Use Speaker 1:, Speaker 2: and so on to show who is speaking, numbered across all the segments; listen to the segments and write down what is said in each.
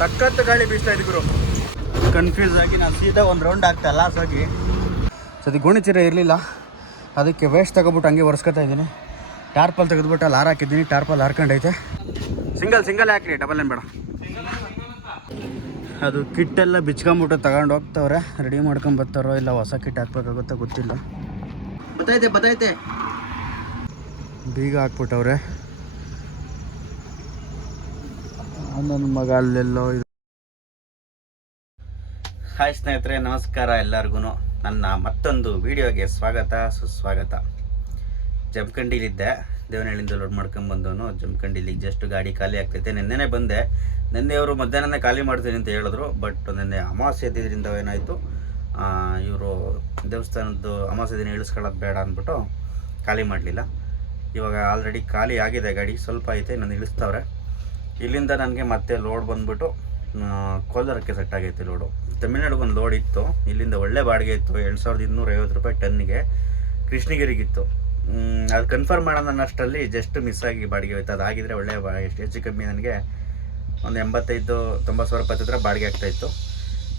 Speaker 1: ಸಖತ್ ಗಾಳಿ ಬೀಸ್ತಾ ಇದ್ ಗುರು. ಕನ್ಫ್ಯೂಸ್ ಆಗಿ ನಾನು ಸೀದಾ ಒಂದು ರೌಂಡ್ ಆಗ್ತಾ ಲಾಸ್ ಆಗಿ. ಸತಿ ಗೋಣಿಚೀರ ಇರಲಿಲ್ಲ. ಅದಕ್ಕೆ ವೇಸ್ಟ್ ತಗೊಬಿಟ್ಟು ಹಂಗೆ ಒರೆಸ್ಕೊತಾ ಇದ್ದೀನಿ. ಟಾರ್ಪಲ್ ತೆಗೆದ್ಬಿಟ್ಟು ಅಲ್ಲಿ ಹಾರಾಕಿದ್ದೀನಿ ಟಾರ್ಪಲ್ ಹಾರ್ಕೊಂಡೈತೆ. ಸಿಂಗಲ್ ಸಿಂಗಲ್ ಹಾಕ್ರಿ ಡಬಲ್ ಏನು ಬೇಡ. ಅದು ಕಿಟ್ ಎಲ್ಲ ಬಿಚ್ಕೊಂಬಿಟ್ಟು ತಗೊಂಡು ಹೋಗ್ತವ್ರೆ. ರೆಡಿ ಮಾಡ್ಕೊಂಡ್ ಬರ್ತಾರೋ ಇಲ್ಲ ಹೊಸ ಕಿಟ್ ಹಾಕ್ಬೇಕಾಗುತ್ತೋ ಗೊತ್ತಿಲ್ಲ. ಬತ್ತೈತೆ ಬತ್ತೈತೆ ಬೀಗ ಹಾಕ್ಬಿಟ್ಟವ್ರೆ. ನನ್ನ ಮಗ ಅಲ್ಲೆಲ್ಲೋ ಹಾಯ್ ಸ್ನೇಹಿತರೆ, ನಮಸ್ಕಾರ ಎಲ್ಲರಿಗೂ ನನ್ನ ಮತ್ತೊಂದು ವಿಡಿಯೋಗೆ ಸ್ವಾಗತ, ಸುಸ್ವಾಗತ. ಜಮಖಂಡಿಲಿದ್ದೆ. ದೇವನಹಳ್ಳಿಂದ ಲೋಡ್ ಮಾಡ್ಕೊಂಬಂದವನು ಜಮಖಂಡಿಲಿ ಜಸ್ಟ್ ಗಾಡಿ ಖಾಲಿ ಆಗ್ತೈತೆ. ನಿನ್ನೆನೇ ಬಂದೆ. ನಿನ್ನೆ ಅವರು ಮಧ್ಯಾಹ್ನನೇ ಖಾಲಿ ಮಾಡ್ತೀನಿ ಅಂತ ಹೇಳಿದ್ರು. ಬಟ್ ನಿನ್ನೆ ಅಮಾವಾಸ್ಯೆ ಇದ್ದಿದ್ದರಿಂದ ಏನಾಯಿತು? ಇವರು ದೇವಸ್ಥಾನದ್ದು ಅಮಾವಾಸ್ಯೆ ದಿನ ಇಳಿಸ್ಕೊಳ್ಳೋದು ಬೇಡ ಅಂದ್ಬಿಟ್ಟು ಖಾಲಿ ಮಾಡಲಿಲ್ಲ. ಇವಾಗ ಆಲ್ರೆಡಿ ಖಾಲಿ ಆಗಿದೆ ಗಾಡಿ. ಸ್ವಲ್ಪ ಐತೆ ನಾನು ಇಳಿಸ್ತವ್ರೆ. ಇಲ್ಲಿಂದ ನನಗೆ ಮತ್ತೆ ಲೋಡ್ ಬಂದ್ಬಿಟ್ಟು ಕೋಲಾರಕ್ಕೆ ಸೆಟ್ ಆಗೈತೆ ಲೋಡು ತಮಿಳ್ನಾಡಿಗೆ ಒಂದು ಲೋಡ್ ಇತ್ತು. ಇಲ್ಲಿಂದ ಒಳ್ಳೆ ಬಾಡಿಗೆ ಇತ್ತು. ಎರಡು ಸಾವಿರದ ಇನ್ನೂರ ಐವತ್ತು ರೂಪಾಯಿ ಟನ್ನಿಗೆ ಕೃಷ್ಣಗಿರಿಗಿತ್ತು. ಅದು ಕನ್ಫರ್ಮ್ ಮಾಡೋಣ ಅಷ್ಟರಲ್ಲಿ ಜಸ್ಟ್ ಮಿಸ್ ಆಗಿ ಬಾಡಿಗೆ ಹೋಯ್ತು. ಅದಾಗಿದ್ರೆ ಒಳ್ಳೆ ಬಾ, ಎಷ್ಟು ಹೆಚ್ಚು ಕಮ್ಮಿ ನನಗೆ ಒಂದು ಎಂಬತ್ತೈದು, ತೊಂಬತ್ತು ಸಾವಿರ ರೂಪಾಯಿ ಹತ್ರ ಬಾಡಿಗೆ ಆಗ್ತಾಯಿತ್ತು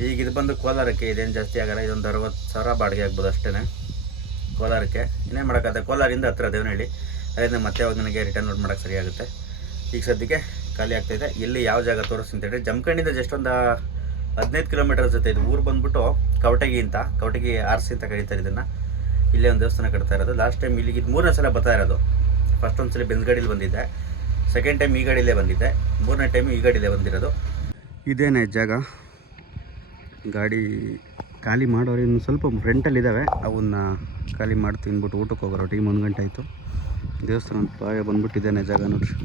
Speaker 1: ಈಗ ಇದು ಬಂದು ಕೋಲಾರಕ್ಕೆ ಇದೇನು ಜಾಸ್ತಿ ಆಗಲ್ಲ. ಇದೊಂದು ಅರವತ್ತು ಸಾವಿರ ಬಾಡಿಗೆ ಆಗ್ಬೋದು ಅಷ್ಟೇ ಕೋಲಾರಕ್ಕೆ. ಇನ್ನೇನು ಮಾಡೋಕ್ಕಾಗತ್ತೆ? ಕೋಲಾರಿಂದ ಹತ್ರ ದೇವನಹಳ್ಳಿ. ಅದರಿಂದ ಮತ್ತೆ ಅವಾಗ ನನಗೆ ರಿಟರ್ನ್ ಲೋಡ್ ಮಾಡೋಕ್ಕೆ ಸರಿಯಾಗುತ್ತೆ. ಈಗ ಸದ್ಯಕ್ಕೆ ಖಾಲಿ ಆಗ್ತಾಯಿದೆ ಇಲ್ಲಿ ಯಾವ ಜಾಗ ತೋರಿಸ್ತೀನಿ ಅಂತ ಹೇಳಿ ಜಮಖಂಡಿಂದ ಜಸ್ಟ್ ಒಂದು ಹದಿನೈದು ಕಿಲೋಮೀಟರ್ ಜೊತೆ ಇದು. ಊರು ಬಂದ್ಬಿಟ್ಟು ಕವಟಗಿ ಅಂತ, ಕವಟಗಿ ಆರ್ಸಿ ಅಂತ ಕರೀತಾರೆ ಇದನ್ನು. ಇಲ್ಲೇ ಒಂದು ದೇವಸ್ಥಾನ ಕಟ್ತಾ ಇರೋದು. ಲಾಸ್ಟ್ ಟೈಮ್ ಇಲ್ಲಿಗೆ ಇದು ಮೂರನೇ ಸಲ ಬರ್ತಾ ಇರೋದು. ಫಸ್ಟ್ ಒಂದು ಸಲ ಬಂದಿದ್ದೆ. ಸೆಕೆಂಡ್ ಟೈಮ್ ಈ ಗಾಡಿಲೇ ಬಂದಿದ್ದೆ. ಮೂರನೇ ಟೈಮ್ ಈ ಗಾಡಿಲೇ ಬಂದಿರೋದು. ಇದೇನೇ ಜಾಗ. ಗಾಡಿ ಖಾಲಿ ಮಾಡೋರು ಇನ್ನು ಸ್ವಲ್ಪ ರೆಂಟಲ್ಲಿದ್ದಾವೆ ಅವನ್ನ ಖಾಲಿ ಮಾಡಿ ತಿಂದ್ಬಿಟ್ಟು ಊಟಕ್ಕೆ ಹೋಗೋರು. ಟೀಮ್ ಒಂದು ಗಂಟೆ ಆಯಿತು. ದೇವಸ್ಥಾನ ಪ್ರಾಯ ಬಂದ್ಬಿಟ್ಟಿದ್ದೇನೆ ಜಾಗ ನೋಡ್ರಿ.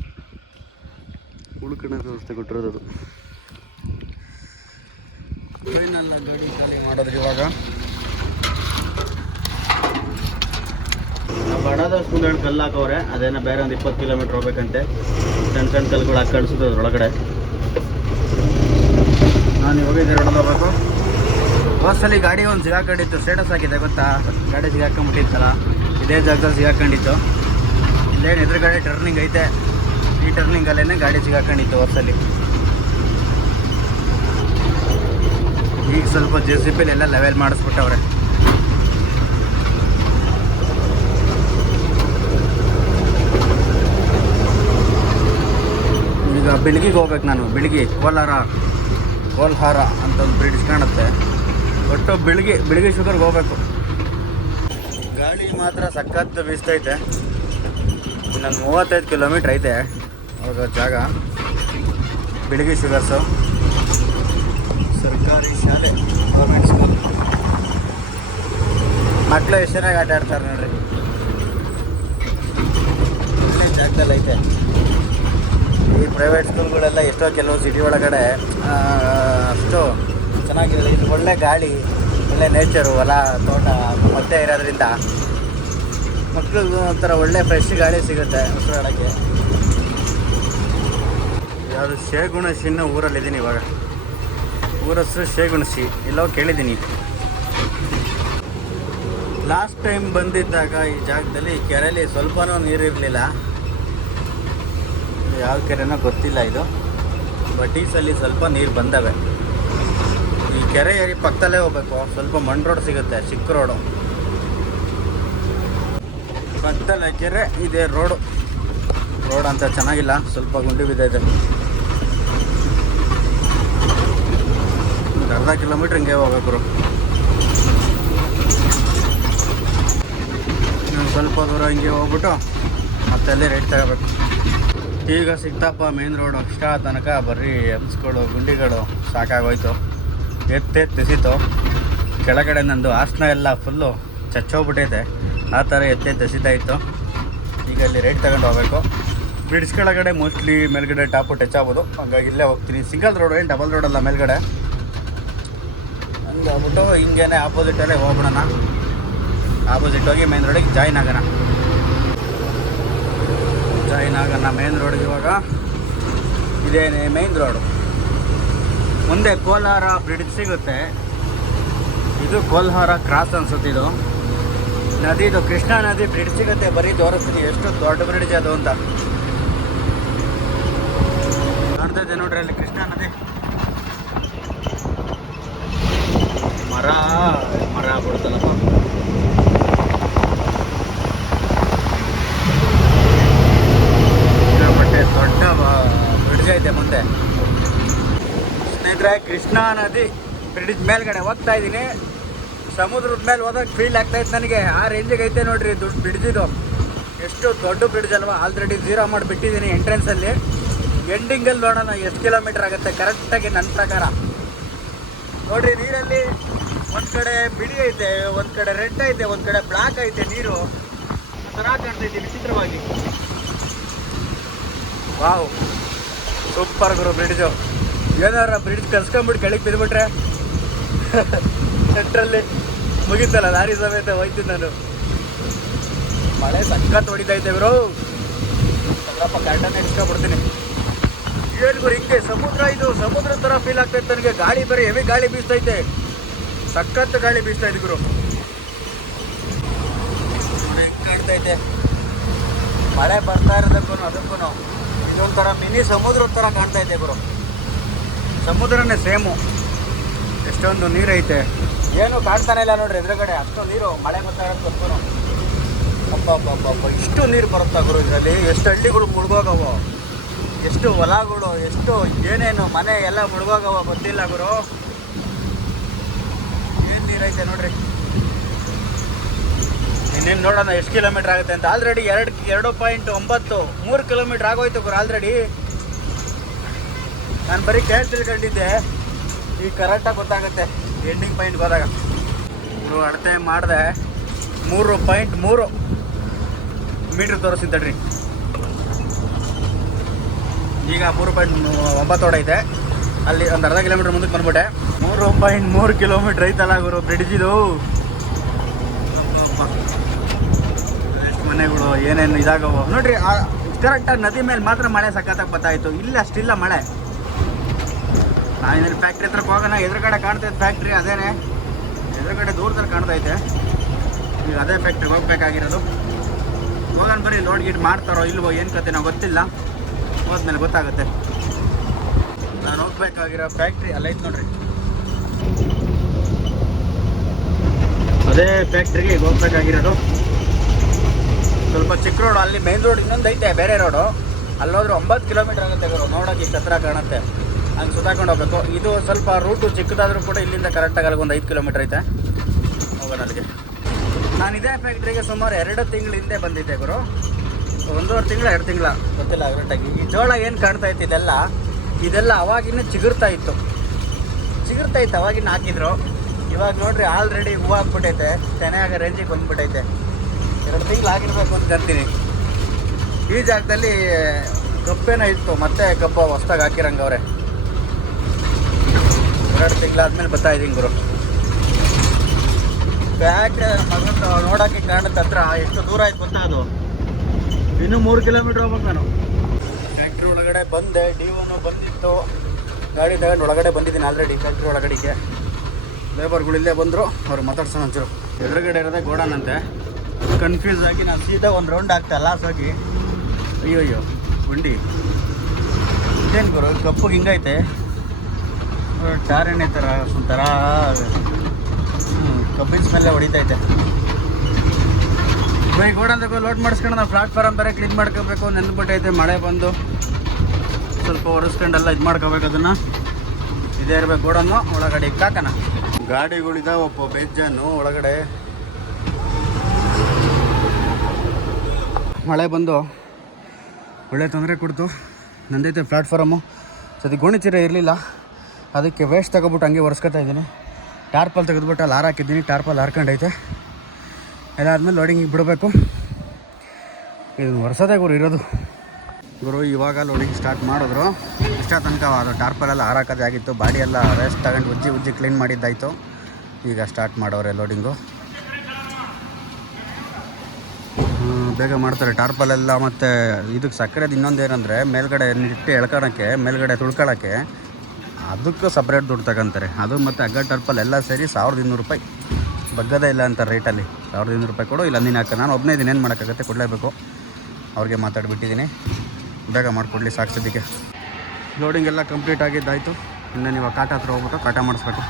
Speaker 1: ಉಳ್ಕೊಳ್ಳೋ ವ್ಯವಸ್ಥೆ ಕೊಟ್ಟಿರೋದು ಅದು. ಫೈನಲ್ ಗಾಡಿ ಖಾಲಿ ಮಾಡೋದ್ರಿ ಇವಾಗ. ಬಡದಷ್ಟು ಕಲ್ಲು ಹಾಕವ್ರೆ ಅದೇನೋ ಬೇರೆ ಒಂದು ಇಪ್ಪತ್ತು ಕಿಲೋಮೀಟ್ರ್ ಹೋಗ್ಬೇಕಂತೆ. ಸಣ್ಣ ಸಣ್ಣ ಕಲ್ಗಳು ಹಾಕಿ ಕಳಿಸೋದು ಅದ್ರೊಳಗಡೆ. ನಾನು ಇವಾಗ ಇದೆ ಹೊಡೆದೋಗ್ಬೇಕು ಬಸ್ಸಲ್ಲಿ ಗಾಡಿ ಒಂದು ಸಿಗಾಕೊಂಡಿತ್ತು ಸ್ಟೇಟಸ್ ಹಾಕಿದೆ ಗೊತ್ತಾ? ಗಾಡಿ ಸಿಗಾಕೊಂಡ್ಬಿಟ್ಟಿತ್ತಲ್ಲ ಇದೇ ಜಾಗದಲ್ಲಿ ಸಿಗಾಕೊಂಡಿತ್ತು. ಇಲ್ಲೇನು ಎದುರುಗಡೆ ಟರ್ನಿಂಗ್ ಐತೆ. ಈ ಟರ್ನಿಂಗಲ್ಲೇ ಗಾಡಿ ಸಿಗಾಕೊಂಡಿತ್ತು ಹೊಸಲ್ಲಿ ಈಗ ಸ್ವಲ್ಪ ಜೆ ಸಿ ಪಿಲಿ ಎಲ್ಲ ಲೆವೆಲ್ ಮಾಡಿಸ್ಬಿಟ್ಟವ್ರೆ. ಈಗ ಬೆಳಗಿಗೆ ಹೋಗ್ಬೇಕು ನಾನು ಬೆಳಗ್ಗೆ ಕೋಲಾರ, ಕೋಲ್ಹಾರ ಅಂತ ಒಂದು ಬ್ರಿಡ್ಜ್ ಕಾಣುತ್ತೆ. ಒಟ್ಟು ಬೆಳಗ್ಗೆ ಬೆಳಗ್ಗೆ ಶುಗರ್ಗೆ ಹೋಗ್ಬೇಕು. ಗಾಳಿ ಮಾತ್ರ ಸಖತ್ ಬೀಸ್ತೈತೆ. ಇನ್ನೊಂದು ಮೂವತ್ತೈದು ಕಿಲೋಮೀಟ್ರ್ ಐತೆ. ಹೋಗೋ ಜಾಗ? ಬೆಳಗ್ಗೆ ಶುಗರ್ಸು ಸರ್ಕಾರಿ ಶಾಲೆ ಗೌರ್ಮೆಂಟ್ ಸ್ಕೂಲ್ ಮಕ್ಕಳು ಎಷ್ಟು ಚೆನ್ನಾಗಿ ಆಟ ಆಡ್ತಾರೆ ನೋಡ್ರಿ? ಒಳ್ಳೆ ಜಾಗದಲ್ಲಿ ಐತೆ. ಈ ಪ್ರೈವೇಟ್ ಸ್ಕೂಲ್ಗಳೆಲ್ಲ ಎಷ್ಟೋ ಕೆಲವು ಸಿಟಿ ಒಳಗಡೆ ಅಷ್ಟು ಚೆನ್ನಾಗಿರಲಿ ಇದು ಒಳ್ಳೆ ಗಾಳಿ, ಒಳ್ಳೆ ನೇಚರು ಹೊಲ, ತೋಟ, ಮತ್ತೆ ಇರೋದ್ರಿಂದ ಮಕ್ಕಳಿಗೂ ಒಂಥರ ಒಳ್ಳೆ ಫ್ರೆಶ್ ಗಾಳಿ ಸಿಗುತ್ತೆ ಉಸಿರಾಡೋಕ್ಕೆ. ಯಾವುದು ಶೇಗುಣಸಿ ಅನ್ನೋ ಊರಲ್ಲಿದ್ದೀನಿ ಇವಾಗ. ಊರ ಹೆಸರು ಶೇಗುಣಸಿ ಎಲ್ಲೋ ಕೇಳಿದ್ದೀನಿ. ಲಾಸ್ಟ್ ಟೈಮ್ ಬಂದಿದ್ದಾಗ ಈ ಜಾಗದಲ್ಲಿ ಕೆರೆಯಲ್ಲಿ ಸ್ವಲ್ಪನೂ ನೀರಿರಲಿಲ್ಲ ಯಾವ ಕೆರೆನೋ ಗೊತ್ತಿಲ್ಲ ಇದು. ಬಟ್ ಈ ಸಲ ಸ್ವಲ್ಪ ನೀರು ಬಂದವೆ. ಈ ಕೆರೆ ಏರಿ ಪಕ್ಕದಲ್ಲೇ ಹೋಗ್ಬೇಕು. ಸ್ವಲ್ಪ ಮಣ್ಣು ರೋಡ್ ಸಿಗುತ್ತೆ, ಚಿಕ್ಕ ರೋಡು. ಪಕ್ಕದಲ್ಲೇ ಕೆರೆ, ಇದೆ ರೋಡು. ರೋಡ್ ಅಂತ ಚೆನ್ನಾಗಿಲ್ಲ, ಸ್ವಲ್ಪ ಗುಂಡಿ ಬಿದ್ದೈತೆ ಒಂದು ಅರ್ಧ ಕಿಲೋಮೀಟ್ರ್ ಹಿಂಗೆ ಹೋಗ್ಬೇಕು ನಾನು ಸ್ವಲ್ಪ ದೂರ ಹಿಂಗೆ ಹೋಗ್ಬಿಟ್ಟು ಮತ್ತೆ ಅಲ್ಲೇ ರೈಟ್ ತಗೋಬೇಕು. ಈಗ ಸಿಕ್ತಪ್ಪ ಮೇನ್ ರೋಡು ಅಷ್ಟಾ ತನಕ ಬರೀ ಎಮ್ಸ್ಗಳು, ಗುಂಡಿಗಳು ಸಾಕಾಗೋಯ್ತು. ಎತ್ತೆತ್ತು ಎಸಿತು. ಕೆಳಗಡೆ ನಂದು ಆಸನ ಎಲ್ಲ ಫುಲ್ಲು ಚಚ್ಚೋಗ್ಬಿಟ್ಟೈತೆ. ಆ ಥರ ಎತ್ತೆತ್ತು ಇತ್ತು. ಈಗ ಅಲ್ಲಿ ರೈಟ್ ತಗೊಂಡು ಹೋಗ್ಬೇಕು. ಬ್ರಿಡ್ಜ್ ಕೆಳಗಡೆ ಮೋಸ್ಟ್ಲಿ ಮೇಲ್ಗಡೆ ಟಾಪು ಟಚ್ ಆಗ್ಬೋದು. ಹಂಗಾಗಿ ಇಲ್ಲೇ ಹೋಗ್ತೀನಿ. ಸಿಂಗಲ್ ರೋಡ್ ಏನು ಡಬಲ್ ರೋಡ್ ಅಲ್ಲ ಮೇಲ್ಗಡೆ. ಹಂಗೆ ಹೋಗ್ಬಿಟ್ಟು ಹಿಂಗೇನೆ ಆಪೋಸಿಟಲ್ಲೇ ಹೋಗ್ಬಿಡೋಣ. ಆಪೋಸಿಟ್ ಹೋಗಿ ಮೇನ್ ರೋಡಿಗೆ ಜಾಯ್ನ್ ಆಗೋಣ ಜಾಯ್ನ್ ಆಗೋಣ ಮೇನ್ ರೋಡ್ಗೆ ಇವಾಗ ಇದೇನೆ ಮೇನ್ ರೋಡು ಮುಂದೆ ಕೋಲಾರ ಬ್ರಿಡ್ಜ್ ಸಿಗುತ್ತೆ. ಇದು ಕೋಲಾರ ಕ್ರಾಸ್ ಅನ್ಸುತ್ತೆ ಇದು. ನದಿ ಇದು ಕೃಷ್ಣಾ ನದಿ ಬ್ರಿಡ್ಜ್ ಸಿಗುತ್ತೆ. ಬರೀ ತೋರಿಸ್ತೀನಿ ಎಷ್ಟು ದೊಡ್ಡ ಬ್ರಿಡ್ಜ್ ಅದು ಅಂತ. ನೋಡ್ತಾ ನೋಡ್ರಿ ಅಲ್ಲಿ ಕೃಷ್ಣಾ ನದಿ. ಕೊಡುತ್ತಲ್ಲಪ್ಪ ಬಟ್ಟೆ ದೊಡ್ಡ ಬ್ರಿಡ್ಜ್ ಐತೆ ಮುಂದೆ. ಸ್ನೇಹಿತರೆ, ಕೃಷ್ಣಾ ನದಿ ಬ್ರಿಡ್ಜ್ ಮೇಲ್ಗಡೆ ಹೋಗ್ತಾ ಇದ್ದೀನಿ. ಸಮುದ್ರದ ಮೇಲೆ ಹೋದಾಗ ಫೀಲ್ ಆಗ್ತಾ ಇತ್ತು ನನಗೆ. ಆ ರೇಂಜಿಗೆ ಐತೆ ನೋಡ್ರಿ, ದುಡ್ಡು ಬಿಡ್ಜಿದ್ದು ಎಷ್ಟು ದೊಡ್ಡ ಬ್ರಿಡ್ಜ್ ಅಲ್ವಾ? ಆಲ್ರೆಡಿ ಜೀರೋ ಮಾಡಿ ಬಿಟ್ಟಿದ್ದೀನಿ ಎಂಟ್ರೆನ್ಸಲ್ಲಿ ಎಂಡಿಂಗಲ್ಲಿ ನೋಡೋಣ, ಎಷ್ಟು ಕಿಲೋಮೀಟರ್ ಆಗುತ್ತೆ? ಕರೆಕ್ಟಾಗಿ ನನ್ನ ಪ್ರಕಾರ. ನೋಡ್ರಿ, ನೀರಲ್ಲಿ ಒಂದು ಕಡೆ ಬಿಳಿ ಐತೆ, ಒಂದು ಕಡೆ ರೆಡ್ ಐತೆ, ಒಂದು ಕಡೆ ಬ್ಲಾಕ್ ಐತೆ ನೀರು. ಒಂಥರ ಕಾಣ್ತೈತಿ ವಿಚಿತ್ರವಾಗಿ. ವಾವ್. ಸೂಪರ್ ಗುರು ಬ್ರಿಡ್ಜು. ಏನಾರ ಬ್ರಿಡ್ಜ್ ಕಲ್ಸ್ಕೊಂಬಿಟ್ಟು ಕೆಳಗೆ ಬಿದ್ಬಿಟ್ರೆ? ಸೆಂಟ್ರಲ್ಲಿ ಮುಗಿತಲ್ಲ, ದಾರಿ ಸಮೇತ ಹೋಯ್ತೀನಿ ನಾನು. ಮಳೆ ಸಖತ್ ಹೊಡಿತೈತೆ ಗುರು. ಸ್ವಲ್ಪ ಕರೆಕ್ಟಾಗಿ ಇಟ್ಕೊಂಡ್ಬಿಡ್ತೀನಿ. ಏನು ಗುರು ಹಿಂಗೆ ಸಮುದ್ರ ಇದು, ಸಮುದ್ರ ಥರ ಫೀಲ್ ಆಗ್ತೈತೆ ನನಗೆ. ಗಾಳಿ ಬೇರೆ ಹೆವಿ ಗಾಳಿ ಬೀಸ್ತೈತೆ ಸಖತ್ ಗಾಳಿ ಇದೆ ಗುರು. ಕಾಣ್ತೈತೆ ಮಳೆ ಬರ್ತಾ ಇರೋದಕ್ಕೂ ಅದಕ್ಕೂ ಇದೊಂಥರ ಮಿನಿ ಸಮುದ್ರದ ಥರ ಕಾಣ್ತಾ ಇದೆ ಗುರು. ಸಮುದ್ರನೇ ಸೇಮು. ಎಷ್ಟೊಂದು ನೀರೈತೆ. ಏನು ಕಾಣ್ತಾನೆ ಇಲ್ಲ ನೋಡ್ರಿ ಎದುರುಗಡೆ, ಅಷ್ಟು ನೀರು ಮಳೆ ಬರ್ತಾ ಇರೋದಕ್ಕೂ ಅಪ್ಪ ಅಪ್ಪ ಅಪ್ಪ ಇಷ್ಟು ನೀರು ಬರುತ್ತಾ ಗುರು ಇದರಲ್ಲಿ? ಎಷ್ಟು ಹಳ್ಳಿಗಳು ಮುಳುಗೋಗವ ಎಷ್ಟು ಹೊಲಗಳು, ಎಷ್ಟು ಏನೇನು ಮನೆ ಎಲ್ಲ ಮುಳುಗೋಗವ ಗೊತ್ತಿಲ್ಲ ಗುರು. ನೀರೈತೆ ನೋಡ್ರಿ. ಇನ್ನೇನು ನೋಡೋಣ, ಎಷ್ಟು ಕಿಲೋಮೀಟರ್ ಆಗುತ್ತೆ ಅಂತ. ಆಲ್ರೆಡಿ ಎರಡು ಎರಡು ಪಾಯಿಂಟ್ ಒಂಬತ್ತು, ಮೂರು ಕಿಲೋಮೀಟ್ರ್ ಆಗೋಯ್ತು ಗುರು ಆಲ್ರೆಡಿ ನಾನು ಬರೀ ಕೇಳಿ ತಿಳ್ಕೊಂಡಿದ್ದೆ. ಈಗ ಕರೆಕ್ಟಾಗಿ ಗೊತ್ತಾಗುತ್ತೆ ಎಂಡಿಂಗ್ ಪಾಯಿಂಟ್ ಹೋದಾಗ. ಗುರು, ಅಳತೆ ಮಾಡಿದೆ. ಮೂರು ಪಾಯಿಂಟ್ ಮೂರು ಮೀಟ್ರ್ ತೋರಿಸಿದ್ದಡ್ರಿ ಈಗ ಮೂರು ಪಾಯಿಂಟ್ ಒಂಬತ್ತು ಹೊಡೈತೆ ಅಲ್ಲಿ ಒಂದು ಅರ್ಧ ಕಿಲೋಮೀಟ್ರ್ ಮುಂದಕ್ಕೆ ಬಂದ್ಬಿಟ್ಟೆ. ಮೂರು ಪಾಯಿಂಟ್ ಮೂರು ಕಿಲೋಮೀಟ್ರ್ ಐತಲ್ಲ ಗುರು, ಬ್ರಿಡ್ಜ್ ಇದು. ಮನೆಗಳು ಏನೇನು ಇದಾಗವು. ನೋಡ್ರಿ ಕರೆಕ್ಟಾಗಿ ನದಿ ಮೇಲೆ ಮಾತ್ರ ಮಳೆ ಸಖತ್ತಾಗಿ ಬತ್ತಾಯಿತು ಇಲ್ಲಿ, ಅಷ್ಟಿಲ್ಲ ಮಳೆ. ನಾವೇನಾದ್ರು ಫ್ಯಾಕ್ಟ್ರಿ ಹತ್ರಕ್ಕೆ ಹೋಗೋಣ, ಎದುರುಗಡೆ ಕಾಣ್ತೈತೆ ಫ್ಯಾಕ್ಟ್ರಿ ಅದೇನೆ. ಎದುರುಗಡೆ ದೂರದಲ್ಲಿ ಕಾಣ್ತೈತೆ. ಈಗ ಅದೇ ಫ್ಯಾಕ್ಟ್ರಿಗೆ ಹೋಗ್ಬೇಕಾಗಿರೋದು. ಹೋಗೋಣ ಬರೀ ಲೋಡ್ ಗೀಡ್ ಮಾಡ್ತಾರೋ ಇಲ್ವೋ, ಏನು ಕತೆ ನಾವು ಗೊತ್ತಿಲ್ಲ. ಹೋದ್ಮೇಲೆ ಗೊತ್ತಾಗುತ್ತೆ. ನಾನು ಹೋಗ್ಬೇಕಾಗಿರೋ ಫ್ಯಾಕ್ಟ್ರಿ ಅಲ್ಲೈತೆ ನೋಡ್ರಿ. ಅದೇ ಫ್ಯಾಕ್ಟ್ರಿಗೆ ಈಗ ಹೋಗ್ಬೇಕಾಗಿರೋದು. ಸ್ವಲ್ಪ ಚಿಕ್ಕ ರೋಡ್ ಅಲ್ಲಿ ಮೇನ್ ರೋಡ್ ಇನ್ನೊಂದು ಐತೆ ಬೇರೆ ರೋಡು ಅಲ್ಲೋದ್ರೆ ಒಂಬತ್ತು ಕಿಲೋಮೀಟರ್ ಆಗುತ್ತೆ ಗುರು ನೋಡೋಕೆ ಇಷ್ಟು ಹತ್ರ ಕಾಣುತ್ತೆ. ಹಂಗೆ ಸುತ್ತಾಕೊಂಡು ಹೋಗ್ಬೇಕು. ಇದು ಸ್ವಲ್ಪ ರೂಟು ಚಿಕ್ಕದಾದರೂ ಕೂಡ ಇಲ್ಲಿಂದ ಕರೆಕ್ಟಾಗಿ ಅಲ್ಲಿಗೆ ಒಂದು ಐದು ಕಿಲೋಮೀಟರ್ ಐತೆ. ಹೋಗೋಣ ಅಲ್ಲಿಗೆ. ನಾನು ಇದೇ ಫ್ಯಾಕ್ಟ್ರಿಗೆ ಸುಮಾರು ಎರಡು ತಿಂಗಳ ಹಿಂದೆ ಬಂದಿದ್ದೆ ಗುರು. ಒಂದೂವರೆ ತಿಂಗಳ ಎರಡು ತಿಂಗಳ ಗೊತ್ತಿಲ್ಲ ಕರೆಕ್ಟಾಗಿ ಈ ಜೋಳ ಏನು ಕಾಣ್ತಾ ಇತ್ತು ಇದೆಲ್ಲ? ಇದೆಲ್ಲ ಅವಾಗಿನ ಚಿಗುರ್ತಾ ಇತ್ತು. ಚಿಗುರ್ತಾ ಇತ್ತು ಅವಾಗಿನ ಹಾಕಿದ್ರು. ಇವಾಗ ನೋಡ್ರಿ ಆಲ್ರೆಡಿ ಹೂವು ಆಗ್ಬಿಟ್ಟೈತೆ, ತೆನೆ ಆಗೋ ರೇಂಜಿಗೆ ಬಂದ್ಬಿಟ್ಟೈತೆ. ಎರಡು ತಿಂಗಳು ಆಗಿರ್ಬೇಕು ಅಂತ ಕರ್ತೀನಿ. ಈ ಜಾಗದಲ್ಲಿ ಕಪ್ಪೇನ ಇತ್ತು, ಮತ್ತೆ ಕಬ್ಬ ಹೊಸ್ದಾಗಿ ಹಾಕಿರಂಗವ್ರೆ ಎರಡು ತಿಂಗಳಾದ್ಮೇಲೆ ಬರ್ತಾ ಇದ್ದೀನಿ ಗುರು. ಬ್ಯಾಕ್ ಮಗಂದು ನೋಡೋಕ್ಕೆ ಕಾಣುತ್ತೆ ಹತ್ರ, ಎಷ್ಟು ದೂರ ಆಯ್ತು ಗೊತ್ತಾ ಅದು? ಇನ್ನೂ ಮೂರು ಕಿಲೋಮೀಟ್ರ್ ಹೋಗ್ಬೇಕು ನಾನು. ಫ್ಯಾಕ್ಟ್ರಿ ಒಳಗಡೆ ಬಂದೆ ಡಿ ಒನು ಬಂದಿತ್ತು. ಗಾಡಿ ತಗೊಂಡು ಒಳಗಡೆ ಬಂದಿದ್ದೀನಿ ಆಲ್ರೆಡಿ ಫ್ಯಾಕ್ಟ್ರಿ ಒಳಗಡೆಗೆ. ಲೇಬರ್ಗಳು ಇಲ್ಲೇ ಬಂದರು, ಅವ್ರು ಮಾತಾಡ್ಸೋಣ ಒಂಚೂರು. ಎದುರುಗಡೆ ಇರೋದೇ ಗೋಡನ್ ಅಂತೆ. ಕನ್ಫ್ಯೂಸ್ ಆಗಿ ನಾನು ಸೀದಾ ಒಂದು ರೌಂಡ್ ಆಗ್ತಾ ಲಾಸ್ ಆಗಿ. ಅಯ್ಯೋ ಅಯ್ಯೋ, ಗುಂಡಿ. ಇದೇನು ಗುರು ಕಪ್ಪು ಹಿಂಗೈತೆ. ಟಾರ್ ಎಣ್ಣೆ ಥರ ಒಂಥರ ಕಬ್ಬಿನ ಸ್ಮೆಲ್ಲ ಹೊಡಿತೈತೆ. ಬೈ ಗೋಡನ್ ತಗೋ ಲೋಡ್ ಮಾಡಿಸ್ಕೊಂಡು ನಾವು ಪ್ಲಾಟ್ಫಾರಮ್ ಬೇರೆ ಕ್ಲೀನ್ ಮಾಡ್ಕೋಬೇಕು ನೆನ್ಬಿಟ್ಟೈತೆ ಮಳೆ ಬಂದು. ಸ್ವಲ್ಪ ಒರೆಸ್ಕೊಂಡೆಲ್ಲ ಇದು ಮಾಡ್ಕೋಬೇಕು ಅದನ್ನು. ಇದೇ ಇರಬೇಕು ಗೋಡನ್ನು ಒಳಗಡೆ ಇಕ್ಕಾಕನ ಒಬ್ಬ ಬೆಜ್ಜನ್ನು ಒಳಗಡೆ. ಮಳೆ ಬಂದು ಒಳ್ಳೆ ತೊಂದರೆ ಕೊಡ್ತು. ನಂದೈತೆ ಪ್ಲಾಟ್ಫಾರಮು ಸದ್ಯ ಗೋಣಿಚೀರ ಇರಲಿಲ್ಲ. ಅದಕ್ಕೆ ವೇಸ್ಟ್ ತಗೊಬಿಟ್ಟು ಹಂಗೆ ಒರೆಸ್ಕೊತಾ ಇದ್ದೀನಿ. ಟಾರ್ಪಲ್ ತೆಗೆದ್ಬಿಟ್ಟು ಅಲ್ಲಿ ಹಾರಾಕಿದ್ದೀನಿ ಟಾರ್ಪಲ್ ಹಾರ್ಕೊಂಡೈತೆ. ಅದಾದ್ಮೇಲೆ ಲೋಡಿಂಗಿಗೆ ಬಿಡಬೇಕು. ಇದನ್ನು ಒರೆಸೋದೇ ಗುರು ಇರೋದು. ಗುರು, ಇವಾಗ ಲೋಡಿಂಗ್ ಸ್ಟಾರ್ಟ್ ಮಾಡಿದ್ರು. ಇಷ್ಟ ತನಕ ಅದು ಹಾರಾಕೋದೇ ಆಗಿತ್ತು. ಬಾಡಿ ಎಲ್ಲ ರೆಸ್ಟ್ ತಗೊಂಡು ಉಜ್ಜಿ ಉಜ್ಜಿ ಕ್ಲೀನ್ ಮಾಡಿದ್ದಾಯಿತು. ಈಗ ಸ್ಟಾರ್ಟ್ ಮಾಡೋರೆ ಲೋಡಿಂಗು ಬೇಗ ಮಾಡ್ತಾರೆ. ಟಾರ್ಪಲೆಲ್ಲ ಮತ್ತು ಇದಕ್ಕೆ ಸಕ್ಕರೆದು ಇನ್ನೊಂದು ಏನಂದರೆ ಮೇಲ್ಗಡೆ ಇಟ್ಟು ಎಳ್ಕೊಳಕ್ಕೆ ಮೇಲ್ಗಡೆ ತುಳ್ಕೊಳಕ್ಕೆ ಅದಕ್ಕೂ ಸಪ್ರೇಟ್ ದುಡ್ಡು ತಗೊಂತಾರೆ. ಅದು ಮತ್ತು ಅಗ್ಗ ಟರ್ಪಲ್ ಎಲ್ಲ ಸೇರಿ ಸಾವಿರದ ಇನ್ನೂರು ರೂಪಾಯಿ. ಬಗ್ಗದೇ ಇಲ್ಲ ಅಂತ ರೇಟಲ್ಲಿ ಸಾವಿರದ ಇನ್ನೂರು ರೂಪಾಯಿ ಕೊಡು, ಇಲ್ಲ ನೀನು ಹಾಕ. ನಾನು ಒಬ್ಬನೇ ಇದ್ದೀನಿ. ಏನು ಮಾಡೋಕ್ಕಾಗತ್ತೆ? ಕೊಡಲೇಬೇಕು. ಅವ್ರಿಗೆ ಮಾತಾಡಿಬಿಟ್ಟಿದ್ದೀನಿ. ಬೇಗ ಮಾಡಿಕೊಡ್ಲಿ ಸಾಕ್ಸೋದಕ್ಕೆ ಲೋಡಿಂಗ್ ಎಲ್ಲ ಕಂಪ್ಲೀಟ್ ಆಗಿದ್ದಾಯಿತು. ಇನ್ನು ನೀವು ಕಾಟ ಹತ್ರ ಹೋಗ್ಬಿಟ್ಟು ಕಾಟ ಮಾಡಿಸ್ಬೇಕು.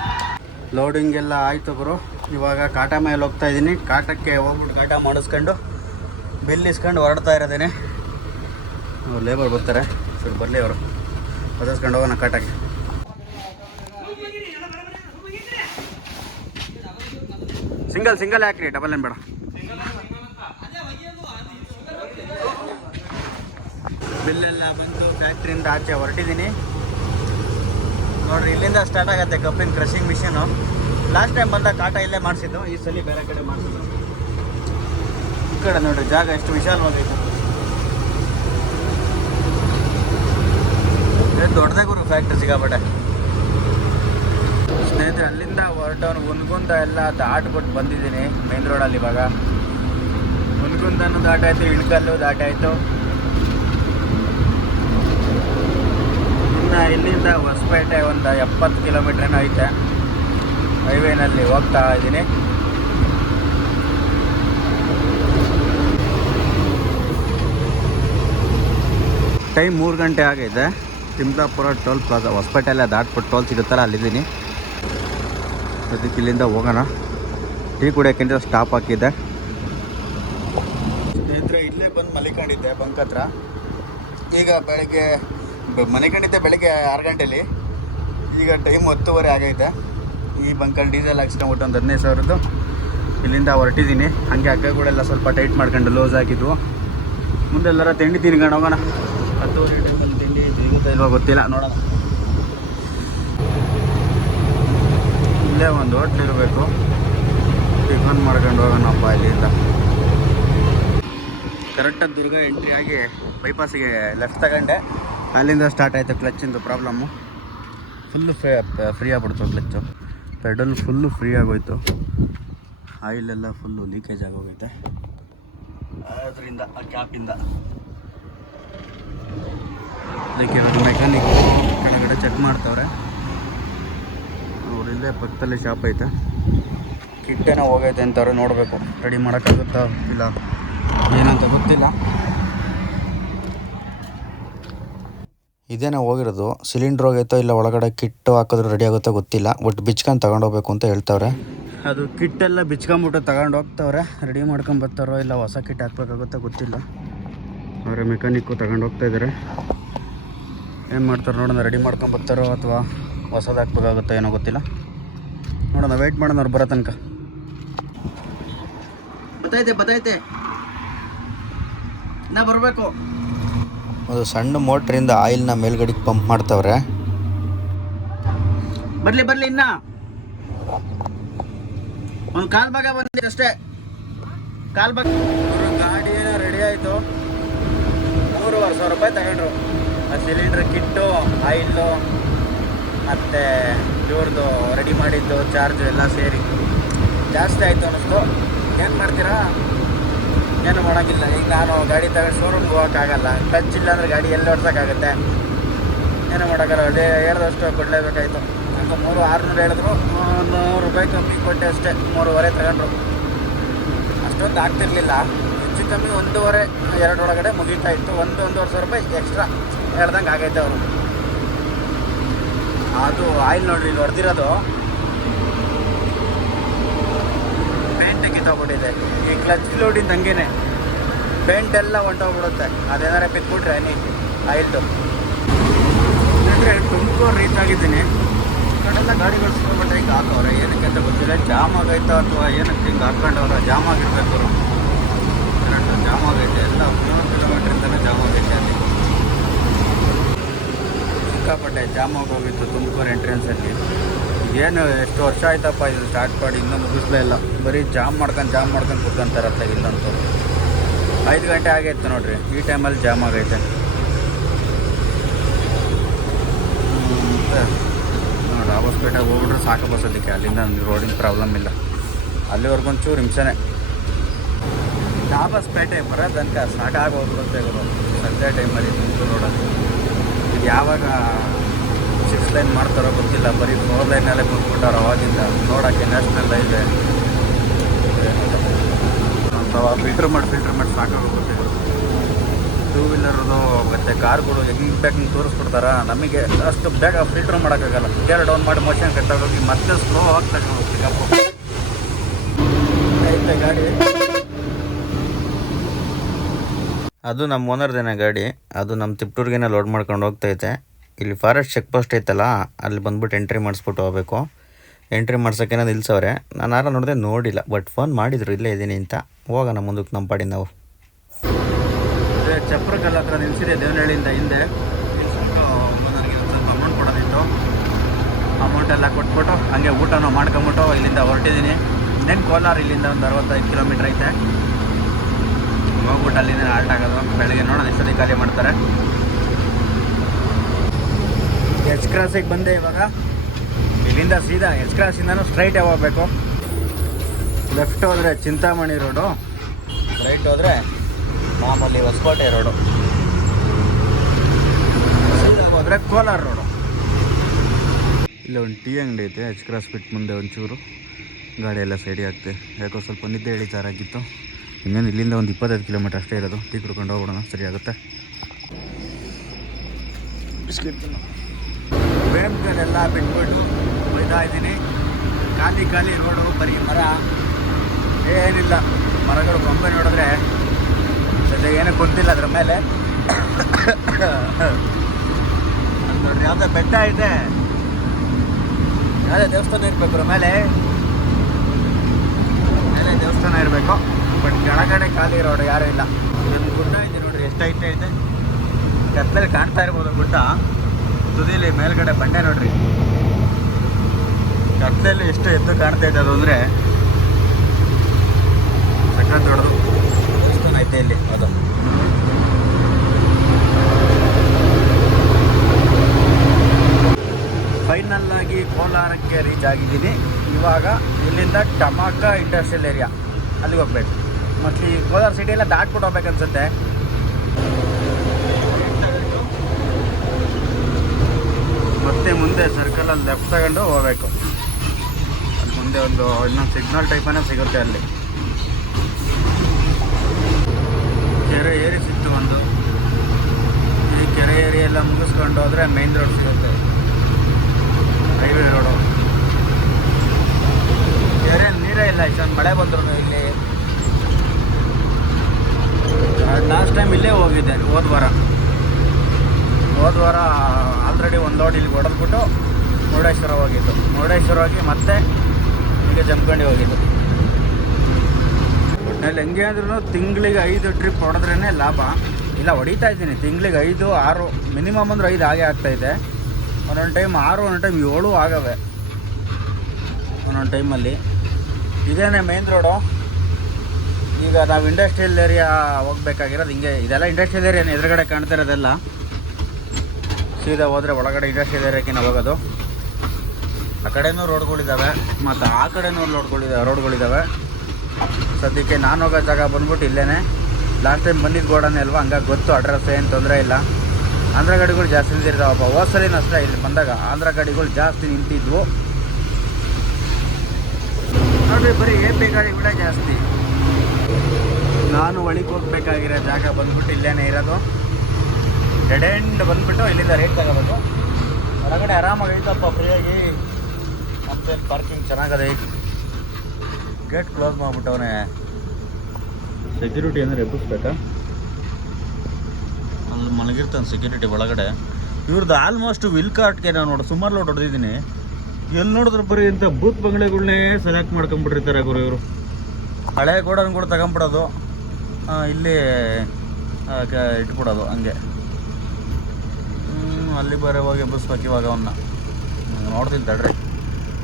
Speaker 1: ಲೋಡಿಂಗ್ ಎಲ್ಲ ಆಯಿತು ಗುರು ಇವಾಗ ಕಾಟ ಮೇಲೆ ಹೋಗ್ತಾ ಇದ್ದೀನಿ. ಕಾಟಕ್ಕೆ ಹೋಗ್ಬಿಟ್ಟು ಕಾಟ ಮಾಡಿಸ್ಕೊಂಡು ಬಿಲ್ ಇಸ್ಕೊಂಡು ಹೊರಡ್ತಾ ಇರೋದೇನೆ. ಲೇಬರ್ ಬರ್ತಾರೆ. ಸರ್, ಬರಲಿ ಅವರು. ಬದಸ್ಕೊಂಡು ಹೋಗೋಣ ಕಾಟಕ್ಕೆ. ಸಿಂಗಲ್ ಸಿಂಗಲ್ ಹಾಕ್ರಿ ಡಬಲ್ ಏನು ಬೇಡ. ಬಿಲ್ಲೆಲ್ಲ ಬಂದು ಫ್ಯಾಕ್ಟ್ರಿಯಿಂದ ಆಚೆ ಹೊರಟಿದ್ದೀನಿ. ನೋಡ್ರಿ, ಇಲ್ಲಿಂದ ಸ್ಟಾರ್ಟ್ ಆಗುತ್ತೆ ಕಬ್ಬಿನ ಕ್ರಷಿಂಗ್ ಮಿಷಿನು ಲಾಸ್ಟ್ ಟೈಮ್ ಬಂದ ಕಾಟ ಇಲ್ಲೇ ಮಾಡಿಸಿದ್ದು, ಈ ಸಲ ಬೇರೆ ಕಡೆ ಮಾಡಿಸಿದ್ದು. ಈ ಕಡೆ ನೋಡ್ರಿ, ಜಾಗ ಎಷ್ಟು ವಿಶಾಲವಾಗೈತೆ ದೊಡ್ಡದೇ ಗುರು ಫ್ಯಾಕ್ಟ್ರಿ ಸಿಗಾಬಟ್ಟೆ ಸ್ನೇಹಿತರೆ, ಅಲ್ಲಿಂದ ಹೊರಟವನು ಹುನ್ಗುಂದ ಎಲ್ಲ ದಾಟ್ಬಿಟ್ಟು ಬಂದಿದ್ದೀನಿ ಮೇನ್ ರೋಡಲ್ಲಿ ಇವಾಗ. ಹುನ್ಗುಂದನು ದಾಟಾಯಿತು, ಇಳ್ಕಲ್ಲು ದಾಟಾಯ್ತು. ಇನ್ನು ಇಲ್ಲಿಂದ ಹೊಸಪೇಟೆ ಒಂದು ಎಪ್ಪತ್ತು ಕಿಲೋಮೀಟ್ರೇನೋ ಐತೆ. ಹೈವೇನಲ್ಲಿ ಹೋಗ್ತಾ ಇದ್ದೀನಿ. ಟೈಮ್ ಮೂರು ಗಂಟೆ ಆಗೈತೆ ತಿಮ್ಲಾಪುರ ಟೋಲ್ ಪ್ಲಾಜಾ ಹೊಸಪೇಟೆಲ್ಲ ದಾಟ್ಬಿಟ್ಟು ಟೋಲ್ ಸಿಗುತ್ತಲ್ಲ, ಅಲ್ಲಿದ್ದೀನಿ. ಅದಕ್ಕೆ ಇಲ್ಲಿಂದ ಹೋಗೋಣ. ಟೀ ಕುಡಿಯೋಕ್ಕಿಂತ ಸ್ಟಾಪ್ ಹಾಕಿದ್ದೆ. ಸ್ನೇಹಿತರೆ, ಇಲ್ಲೇ ಬಂದು ಮಲಿಕೊಂಡಿದ್ದೆ ಬಂಕ್ ಹತ್ರ. ಈಗ ಬೆಳಗ್ಗೆ ಮಲಿಕೊಂಡಿದ್ದೆ ಬೆಳಗ್ಗೆ ಆರು ಗಂಟೆಲಿ. ಈಗ ಟೈಮ್ ಹತ್ತುವರೆ ಆಗೈತೆ. ಈ ಬಂಕಲ್ಲಿ ಡೀಸೆಲ್ ಹಾಕ್ಸ್ಕೊಂಬಿಟ್ಟು ಒಂದು ಹದಿನೈದು ಸಾವಿರದ್ದು. ಇಲ್ಲಿಂದ ಹೊರಟಿದ್ದೀನಿ ಹಾಗೆ ಹಗ್ಗಗಳೆಲ್ಲ ಸ್ವಲ್ಪ ಟೈಟ್ ಮಾಡ್ಕೊಂಡು ಲೂಸ್ ಹಾಕಿದ್ವು. ಮುಂದೆಲ್ಲರ ತಿಂಡಿ ತಿನ್ಕೊಂಡು ಹೋಗೋಣ. ಹತ್ತುವರೆ ಟೈಮಲ್ಲಿ ತಿಂಡಿ ಸಿಗುತ್ತಾ ಇಲ್ವ ಗೊತ್ತಿಲ್ಲ, ನೋಡೋಣ. ಇಲ್ಲೇ ಒಂದು ಹೋಟ್ಲ್ ಇರಬೇಕು. ಟಿಫನ್ ಮಾಡ್ಕೊಂಡು ಹೋಗೋಣಪ್ಪ ಇಲ್ಲಿಂದ. ಕರೆಕ್ಟಾಗಿ ದುರ್ಗ ಎಂಟ್ರಿ ಆಗಿ ಬೈಪಾಸಿಗೆ ಲೆಫ್ಟ್ ತಗೊಂಡೆ. ಅಲ್ಲಿಂದ ಸ್ಟಾರ್ಟ್ ಆಯಿತು ಕ್ಲಚ್ಚಿಂದು ಪ್ರಾಬ್ಲಮ್ಮು ಫುಲ್ಲು ಫ್ರೀ ಫ್ರೀ ಆಗ್ಬಿಡ್ತು ಕ್ಲಚ್ಚು ಪೆಡಲ್ ಫುಲ್ಲು ಫ್ರೀ ಆಗೋಯ್ತು. ಆಯಿಲೆಲ್ಲ ಫುಲ್ಲು ಲೀಕೇಜ್ ಆಗೋಗೈತೆ ಅದರಿಂದ ಆ ಕ್ಯಾಪಿಂದ ಅದಕ್ಕೆ ಮೆಕ್ಯಾನಿಕ್ ಕೆಳಗಡೆ ಚೆಕ್ ಮಾಡ್ತವ್ರೆ. ಇಲ್ಲೇ ಪಕ್ಕದಲ್ಲಿ ಶಾಪ್ ಐತೆ. ಕಿಟ್ಟೇನೋ ಹೋಗೈತೆ ಅಂತವ್ರೆ ನೋಡಬೇಕು. ರೆಡಿ ಮಾಡೋಕ್ಕಾಗುತ್ತಾ ಇಲ್ಲ? ಏನಂತ ಗೊತ್ತಿಲ್ಲ. ಇದೇನೋ ಹೋಗಿರೋದು ಸಿಲಿಂಡರ್ ಹೋಗೈತೋ ಇಲ್ಲ ಒಳಗಡೆ ಕಿಟ್ಟು ಹಾಕಿದ್ರೆ ರೆಡಿ ಆಗುತ್ತೋ ಗೊತ್ತಿಲ್ಲ ಒಟ್ಟು ಬಿಚ್ಕೊಂಡು ತಗೊಂಡೋಗ್ಬೇಕು ಅಂತ ಹೇಳ್ತಾವ್ರೆ. ಅದು ಕಿಟ್ಟೆಲ್ಲ ಬಿಚ್ಕೊಂಬಿಟ್ಟು ತಗೊಂಡು ಹೋಗ್ತಾವ್ರೆ ರೆಡಿ ಮಾಡ್ಕೊಂಡು ಬರ್ತಾರೋ ಇಲ್ಲ ಹೊಸ ಕಿಟ್ ಹಾಕ್ಬೇಕಾಗುತ್ತೋ ಗೊತ್ತಿಲ್ಲ. ಅವರೇ ಮೆಕ್ಯಾನಿಕ್ಕು ತಗೊಂಡು ಹೋಗ್ತಾ ಇದ್ದಾರೆ ಏನು ಮಾಡ್ತಾರೆ ನೋಡೋಣ ರೆಡಿ ಮಾಡ್ಕೊಂಡು ಬರ್ತಾರೋ ಅಥವಾ ಹೊಸದು ಹಾಕ್ಬೇಕಾಗುತ್ತೋ ಏನೋ ಗೊತ್ತಿಲ್ಲ. ನೋಡೋಣ ವೆಯ್ಟ್ ಮಾಡೋಣ, ಅವ್ರು ಬರೋ ತನಕ. ಬತ್ತೈತೆ ಬತ್ತೈತೆ. ನಾ ಬರಬೇಕು. ಒಂದು ಸಣ್ಣ ಮೋಟ್ರಿಂದ ಆಯಿಲ್ನ ಮೇಲ್ಗಡೆಗೆ ಪಂಪ್ ಮಾಡ್ತವ್ರೆ. ಬರ್ಲಿ ಬರ್ಲಿ ಇನ್ನ. ಒಂದು ಕಾಲ್ ಭಾಗ ಬಂದಿದೆ ಅಷ್ಟೇ. ಕಾಲ್ ಭಾಗ. ಗಾಡಿ ಏನೋ ರೆಡಿ ಆಯಿತು. ಮೂರುವರೆ ಸಾವಿರ ರೂಪಾಯಿ ತಗೊಂಡ್ರು. ಆ ಸಿಲಿಂಡ್ರ್ ಕಿಟ್ಟು ಆಯಿಲ್ಲು ಮತ್ತು ಇವ್ರದ್ದು ರೆಡಿ ಮಾಡಿದ್ದು ಚಾರ್ಜ್ ಎಲ್ಲ ಸೇರಿ. ಜಾಸ್ತಿ ಆಯಿತು ಅನ್ನಿಸ್ತು. ಏನು ಮಾಡ್ತೀರಾ? ಏನು ಮಾಡೋಕ್ಕಿಲ್ಲ. ಈಗ ನಾನು ಗಾಡಿ ತಗೊಂಡು ಶೋರೂಮ್ಗೆ ಹೋಗೋಕ್ಕಾಗಲ್ಲ. ಟಚ್ ಇಲ್ಲ ಅಂದರೆ ಗಾಡಿ ಎಲ್ಲಿ ಓಡ್ಸೋಕ್ಕಾಗುತ್ತೆ? ಏನು ಮಾಡೋಕ್ಕಲ್ಲ ಡೇ ಹೇಳಿದಷ್ಟು ಕೊಡಲೇಬೇಕಾಯಿತು ಯಾಕೆ ಮೂರು ಆರುನೂರು ಹೇಳಿದ್ರು. ನೂರು ರೂಪಾಯಿ ಕಮ್ಮಿ ಕೊಟ್ಟೆ ಅಷ್ಟೇ. ಮೂರುವರೆ ತಗೊಂಡ್ರು. ಅಷ್ಟೊಂದು ಆಗ್ತಿರ್ಲಿಲ್ಲ. ಹೆಚ್ಚು ಕಮ್ಮಿ ಒಂದೂವರೆ, ಎರಡು ಒಳಗಡೆ ಮುಗೀತಾ ಇತ್ತು. ಒಂದು, ಒಂದೂವರೆ ಸಾವಿರ ರೂಪಾಯಿ ಎಕ್ಸ್ಟ್ರಾ ಹೇಳ್ದಂಗೆ ಆಗೈತೆ ಅವರು. ಅದು ಆಯಿಲ್ ನೋಡ್ರಿ ಇಲ್ಲಿ ಹೊಡೆದಿರೋದು. ಪೇಂಟ್ ಕಿತ್ತೋಗ್ಬಿಟ್ಟಿದೆ ಈ ಕ್ಲಚ್ ಲೋಡಿಂದ ಹಂಗೇನೆ. ಪೇಂಟ್ ಎಲ್ಲ ಹೊಂಟೋಗ್ಬಿಡುತ್ತೆ. ಅದೇನಾರ ಬಿದ್ದುಬಿಟ್ರೆ ನೀ ಆಯಿತು. ಅಂದರೆ ತುಮಕೂರು ಈ ಕಡೆಲ್ಲ ಗಾಡಿಗಳು ಸಿಕ್ಕಾಪಟ್ಟೆ ಹಿಂಗೆ ಏನಕ್ಕೆ ಅಂತ ಗೊತ್ತಿಲ್ಲ. ಜಾಮ್ ಆಗೈತಾ ಅಥವಾ ಏನಕ್ಕೆ ಹಿಂಗೆ ಹಾಕೊಂಡವ್ರ? ಜಾಮ್ ಆಗಿರ್ಬೇಕು ಕರೆಂಟ್ ಜಾಮ್ ಆಗೈತೆ. ಎಲ್ಲ ಮೂರು ಕಿಲೋಮೀಟ್ರಿಂದಲೇ ಜಾಮ್ ಆಗೈತೆ ಅಲ್ಲಿ. ಸಿಕ್ಕಾಪಟ್ಟೆ ಜಾಮ್ ಆಗೋಗಿತ್ತು ತುಮಕೂರು ಎಂಟ್ರೆನ್ಸಲ್ಲಿ ಏನು ಎಷ್ಟು ವರ್ಷ ಆಯ್ತಪ್ಪ ಇದು ಸ್ಟಾರ್ಟ್ ಮಾಡಿ, ಇನ್ನೂ ಮುಗಿಸ್ಲೇ ಇಲ್ಲ. ಬರೀ ಜಾಮ್ ಮಾಡ್ಕೊಂಡು ಜಾಮ್ ಮಾಡ್ಕೊಂಡು ಕುತ್ಕೊಂತಾರತ್ತ ಇಲ್ಲಂತೂ. ಐದು ಗಂಟೆ ಆಗೈತೆ ನೋಡ್ರಿ, ಈ ಟೈಮಲ್ಲಿ ಜಾಮ್ ಆಗೈತೆ. ನೋಡಿ ರಾವಸ್ಪೇಟೆಗೆ ಹೋಗ್ಬಿಟ್ರೆ ಸಾಕು ಬಸ್ ಅದಕ್ಕೆ ಅಲ್ಲಿಂದ ರೋಡಿನ ಪ್ರಾಬ್ಲಮ್ ಇಲ್ಲ. ಅಲ್ಲಿವರೆಗೂ ಒಂಚೂರು ಹಿಂಸೆನೆ. ದಾಬಸ್ಪೇಟೆ ಬರೋ ತನಕ ಗೊತ್ತೇ ಸಂಜೆ ಟೈಮಲ್ಲಿ ನಿಂತು ನೋಡೋದು. ಇದು ಯಾವಾಗ ಸಿಕ್ಸ್ ಲೈನ್ ಮಾಡ್ತಾರೋ ಗೊತ್ತಿಲ್ಲ. ಬರೀ ಫೋರ್ ಲೈನಲ್ಲೇ ಕೂತ್ಬಿಟ್ಟಾರ ಅವಾಗಿಂದ. ನೋಡೋಕ್ಕೆ ನ್ಯಾಷನಲ್ ಇದೆ ಅಥವಾ ಫಿಲ್ಟ್ರ್ ಮಾಡಿ ಫಿಲ್ಟ್ರ್ ಮಾಡಿ ಸಾಕಾಗುತ್ತೆ ಟೂ ವೀಲರ್ದು ಮತ್ತು ಕಾರ್ಗಳು ಹೆಂಗೆ ಬೇಕು ತೋರಿಸ್ಬಿಡ್ತಾರ? ನಮಗೆ ಅಷ್ಟು ಬೇಗ ಫಿಲ್ಟರ್ ಮಾಡೋಕ್ಕಾಗಲ್ಲ. ಗೇರ್ ಡೌನ್ ಮಾಡಿ ಮೋಷನ್ ಕಟ್ಟಾಗೋಗಿ ಮತ್ತೆ ಸ್ಲೋ ಆಗ್ತದೆ ಪಿಕಪ್ ಐತೆ ಗಾಡಿ? ಅದು ನಮ್ಮ ಓನರ್ದೇನೆ ಗಾಡಿ. ಅದು ನಮ್ಮ ತಿಪ್ಟೂರ್ಗೇನೆ ಲೋಡ್ ಮಾಡ್ಕೊಂಡು ಹೋಗ್ತೈತೆ. ಇಲ್ಲಿ ಫಾರೆಸ್ಟ್ ಚೆಕ್ ಪೋಸ್ಟ್ ಐತಲ್ಲ, ಅಲ್ಲಿ ಬಂದ್ಬಿಟ್ಟು ಎಂಟ್ರಿ ಮಾಡಿಸ್ಬಿಟ್ಟು ಹೋಗ್ಬೇಕು. ಎಂಟ್ರಿ ಮಾಡ್ಸೋಕ್ಕೇನ ನಿಲ್ಸವ್ರೆ? ನಾನು ಯಾರು ನೋಡಿದೆ ನೋಡಿಲ್ಲ ಬಟ್ ಫೋನ್ ಮಾಡಿದ್ರು, ಇಲ್ಲೇ ಇದ್ದೀನಿ ಅಂತ. ಹೋಗೋಣ ಮುಂದಕ್ಕೆ ನಮ್ಮ ಪಾಡಿ ನಾವು. ಅದೇ ಚಪ್ರಕಲ್ಲ ಹತ್ರ ನಿಲ್ಸಿದೆ ದೇವನಹಳ್ಳಿಯಿಂದ ಹಿಂದೆ. ನಿಲ್ಸ್ಬಿಟ್ಟು ನನಗೆ ಸ್ವಲ್ಪ ಅಮೌಂಟ್ ಕೊಡೋದಿತ್ತು. ಅಮೌಂಟ್ ಎಲ್ಲ ಕೊಟ್ಬಿಟ್ಟು ಹಂಗೆ ಊಟನೂ ಮಾಡ್ಕೊಂಬಿಟ್ಟು ಇಲ್ಲಿಂದ ಹೊರಟಿದ್ದೀನಿ. ಇನ್ನೇನು ಕೋಲಾರ ಇಲ್ಲಿಂದ ಒಂದು ಅರವತ್ತೈದು ಕಿಲೋಮೀಟ್ರ್ ಐತೆ. ಹೋಗ್ಬಿಟ್ಟು ಅಲ್ಲಿಂದ ಆಲ್ಟ್ ಆಗೋದು. ಬೆಳಗ್ಗೆ ನೋಡೋಣ, ಎಷ್ಟೊತ್ತಿಗೆ ಖಾಲಿ ಮಾಡ್ತಾರೆ. ಎಚ್ ಕ್ರಾಸಿಗೆ ಬಂದೆ ಇವಾಗ. ಇಲ್ಲಿಂದ ಸೀದಾ ಎಚ್ ಕ್ರಾಸಿಂದನೂ ಸ್ಟ್ರೈಟೇ ಹೋಗ್ಬೇಕು ಲೆಫ್ಟ್ ಹೋದರೆ ಚಿಂತಾಮಣಿ ರೋಡು ರೈಟ್ ಹೋದರೆ ಮಾಮೂಲಿ ಹೊಸಕೋಟೆ ರೋಡು ಸೀದಾ ಹೋದರೆ ಕೋಲಾರ ರೋಡು ಇಲ್ಲಿ ಒಂದು ಟೀ ಅಂಗಡಿ ಐತೆ ಎಚ್ ಕ್ರಾಸ್ ಬಿಟ್ಟು ಮುಂದೆ ಒಂಚೂರು. ಗಾಡಿ ಎಲ್ಲ ಸೈಡಿ ಆಗ್ತೆ. ಯಾಕೋ ಸ್ವಲ್ಪ ನಿದ್ದೆ ಇಳಿತಾರಾಗಿತ್ತು ಇನ್ನೇನು ಇಲ್ಲಿಂದ ಒಂದು ಇಪ್ಪತ್ತೈದು ಕಿಲೋಮೀಟರ್ ಅಷ್ಟೇ ಇರೋದು. ಟೀ ಕುಡ್ಕೊಂಡು ಹೋಗೋಣ ಸರಿ ಆಗುತ್ತೆ. ಬಿಸ್ಕಿಟ್ ತಿನ್ನು. ವೇಮ್ಗಳೆಲ್ಲ ಬಿಟ್ಬಿಟ್ಟು ಒಯ್ತಾ ಇದ್ದೀನಿ. ಖಾಲಿ ಖಾಲಿ ರೋಡು, ಬರೀ ಮರ. ಏನಿಲ್ಲ. ಮರಗಳು ಕೊಂಬೆ ನೋಡಿದ್ರೆ ಸದ್ಯ ಏನೂ ಗೊತ್ತಿಲ್ಲ ಅದ್ರ ಮೇಲೆ. ನೋಡ್ರಿ ಯಾವುದೋ ಬೆಟ್ಟ ಐತೆ ಯಾವುದೇ ದೇವಸ್ಥಾನ ಇರಬೇಕು ಮೇಲೆ. ಮೇಲೆ ದೇವಸ್ಥಾನ ಇರಬೇಕು. ಬಟ್ ಕೆಳಗಡೆ ಖಾಲಿ ರೋಡ್ ಯಾರೂ ಇಲ್ಲ. ನನ್ನ ಗುಡ್ಡ ಇದೆ ನೋಡ್ರಿ ಎಷ್ಟು ಐತೆ ಐತೆ ಕತ್ತಲಲ್ಲಿ ಕಾಣ್ತಾ ಇರ್ಬೋದು ಗುಡ್ಡ. ತುದಿಲಿ ಮೇಲ್ಗಡೆ ಬಂಡೆ ನೋಡ್ರಿ. ಕತ್ತಲಲ್ಲಿ ಎಷ್ಟು ಎದ್ದು ಕಾಣ್ತಾ ಇದೆ ಅಂದ್ರೆ ಸಖತ್ ದೊಡ್ಡದು ಐತೆ ಇಲ್ಲಿ ಅದು. ಫೈನಲ್ ಆಗಿ ಕೋಲಾರಕ್ಕೆ ರೀಚ್ ಆಗಿದ್ದೀನಿ. ಇವಾಗ ಇಲ್ಲಿಂದ ಟಮಾಕ ಇಂಡಸ್ಟ್ರಿಯಲ್ ಏರಿಯಾ ಅಲ್ಲಿಗೆ ಹೋಗ್ಬೇಕು. ಮತ್ತೆ ಕೋಲಾರ ಸಿಟಿ ಎಲ್ಲ ದಾಟ್ಬಿಟ್ಟು ಹೋಗ್ಬೇಕು ಮತ್ತೆ ಮುಂದೆ ಸರ್ಕಲಲ್ಲಿ ಲೆಫ್ಟ್ ತಗೊಂಡು ಹೋಗ್ಬೇಕು. ಅಲ್ಲಿ ಮುಂದೆ ಒಂದು ಇನ್ನೊಂದು ಸಿಗ್ನಲ್ ಟೈಪನೇ ಸಿಗುತ್ತೆ ಅಲ್ಲಿ. ಕೆರೆ ಏರಿ ಸಿಕ್ತು ಒಂದು. ಈ ಕೆರೆ ಏರಿ ಎಲ್ಲ ಮುಗಿಸ್ಕೊಂಡು ಹೋದ್ರೆ ಮೈನ್ ರೋಡ್ ಸಿಗುತ್ತೆ. ಹೈವೇ ರೋಡು ಕೆರೆ ನೀರೇ ಇಲ್ಲ, ಇಷ್ಟೊಂದು ಮಳೆ ಬಂದ್ರು ಇಲ್ಲಿ. ಲಾಸ್ಟ್ ಟೈಮ್ ಇಲ್ಲೇ ಹೋಗಿದ್ದೆ ಹೋದ್ವಾರ ಹೋದ್ವಾರ ಹೋದ ವಾರ ಆಲ್ರೆಡಿ ಒಂದು ಲೋಡ್ ಇಲ್ಲಿ ಹೊಡೆದ್ಬಿಟ್ಟು ಮುರುಡೇಶ್ವರ ಹೋಗಿದ್ದು. ಮುರುಡೇಶ್ವರ ಹೋಗಿ ಮತ್ತೆ ಈಗ ಜಂಪ್ಕಂಡಿ ಹೋಗಿದ್ದು. ಒಟ್ಟಿನಲ್ಲಿ ಹೆಂಗೆ ಅಂದ್ರೂ ತಿಂಗಳಿಗೆ ಐದು ಟ್ರಿಪ್ ಹೊಡೆದ್ರೇ ಲಾಭ. ಇಲ್ಲ, ಹೊಡಿತಾ ಇದ್ದೀನಿ. ತಿಂಗಳಿಗೆ ಐದು, ಆರು ಮಿನಿಮಮ್ ಅಂದ್ರೆ ಐದು ಹಾಗೆ ಆಗ್ತಾಯಿದೆ ಒಂದೊಂದು ಟೈಮ್ ಆರು, ಒಂದೊಂದು ಟೈಮ್ ಏಳು ಆಗವೆ. ಒಂದೊಂದು ಟೈಮಲ್ಲಿ ಇದೇನೆ ಮೇನ್ ರೋಡು ಈಗ ನಾವು ಇಂಡಸ್ಟ್ರಿಯಲ್ ಏರಿಯಾ ಹೋಗ್ಬೇಕಾಗಿರೋದು ಹಿಂಗೆ. ಇದೆಲ್ಲ ಇಂಡಸ್ಟ್ರಿಯಲ್ ಏರಿಯಾ ಎದುರುಗಡೆ ಕಾಣ್ತಾ ಇರೋದೆಲ್ಲ. ಸೀದಾ ಹೋದರೆ ಒಳಗಡೆ ಇಂಡಸ್ಟ್ರಿಯಲ್ ನಾವು ಹೋಗೋದು. ಆ ಕಡೆನೂ ರೋಡ್ಗಳಿದ್ದಾವೆ ಮತ್ತು ಆ ಕಡೆನೂ ರೋಡ್ಗಳಿದ್ದಾವೆ ರೋಡ್ಗಳಿದ್ದಾವೆ ಸದ್ಯಕ್ಕೆ ನಾನು ಹೋಗೋ ಜಾಗ ಬಂದ್ಬಿಟ್ಟು ಇಲ್ಲೇ ಲಾಸ್ಟ್ ಟೈಮ್ ಬಂದಿದ್ದು ಗೋಡನೆ ಅಲ್ವಾ? ಹಂಗಾಗಿ ಗೊತ್ತು ಅಡ್ರೆಸ್ ಏನು ತೊಂದರೆ ಇಲ್ಲ. ಆಂಧ್ರ ಗಾಡಿಗಳು ಜಾಸ್ತಿ ನಿಂತಿರ್ತಾವಪ್ಪ ಹೋದ್ಸಲಿನ ಅಷ್ಟೇ ಇಲ್ಲಿ ಬಂದಾಗ ಆಂಧ್ರ ಗಾಡಿಗಳು ಜಾಸ್ತಿ ನಿಂತಿದ್ವು. ನೋಡಿ ಬರೀ ಎ ಪಿ ಗಾಡಿಗಳೇ ಜಾಸ್ತಿ. ನಾನು ಒಳಗೆ ಹೋಗ್ಬೇಕಾಗಿರೋ ಜಾಗ ಬಂದ್ಬಿಟ್ಟು ಇಲ್ಲೇ ಇರೋದು. ಡೆಡ್ ಎಂಡ್ ಬಂದ್ಬಿಟ್ಟು ಇಲ್ಲಿಂದ ರೇಟ್ ತಗೋಬೇಕು ಹೊರಗಡೆ ಆರಾಮಾಗಿ ಐತಪ್ಪ ಫ್ರೀಯಾಗಿ. ಮತ್ತೆ ಪಾರ್ಕಿಂಗ್ ಚೆನ್ನಾಗದೆ. ಗೇಟ್ ಕ್ಲೋಸ್ ಮಾಡ್ಬಿಟ್ಟವನೇ. ಸೆಕ್ಯೂರಿಟಿ ಅಂದರೆ ಎಬ್ಬಿಸ್ಬೇಕಾ? ಅಲ್ಲಿ ಮಲಗಿರ್ತಾನೆ ಸೆಕ್ಯೂರಿಟಿ ಒಳಗಡೆ. ಇವ್ರದ್ದು ಆಲ್ಮೋಸ್ಟ್ ವಿಲ್ ಕಾರ್ಟ್ಗೆ ನಾನು ನೋಡಿ ಸುಮಾರು ಲೋಡ್ ಹೊಡೆದಿದ್ದೀನಿ. ಎಲ್ಲಿ ನೋಡಿದ್ರು ಬರೀ ಇಂಥ ಬೂತ್ ಬಂಗಲೆಗಳನ್ನೇ ಸೆಲೆಕ್ಟ್ ಮಾಡ್ಕೊಂಡ್ಬಿಟ್ಟಿರ್ತಾರೆ ಗುರು ಇವರು. ಹಳೆ ಗೋಡನ್ ಕೂಡ ತಗೊಂಬಿಡೋದು. ಇಲ್ಲಿ ಇಟ್ಬಿಡೋದು ಹಂಗೆ. ಅಲ್ಲಿ ಬರೋ ಹೋಗಿ ಎಬ್ಬಿಸ್ಬೇಕು ಅವನ್ನ ನೋಡ್ತೀನಿ ತಡ್ರಿ.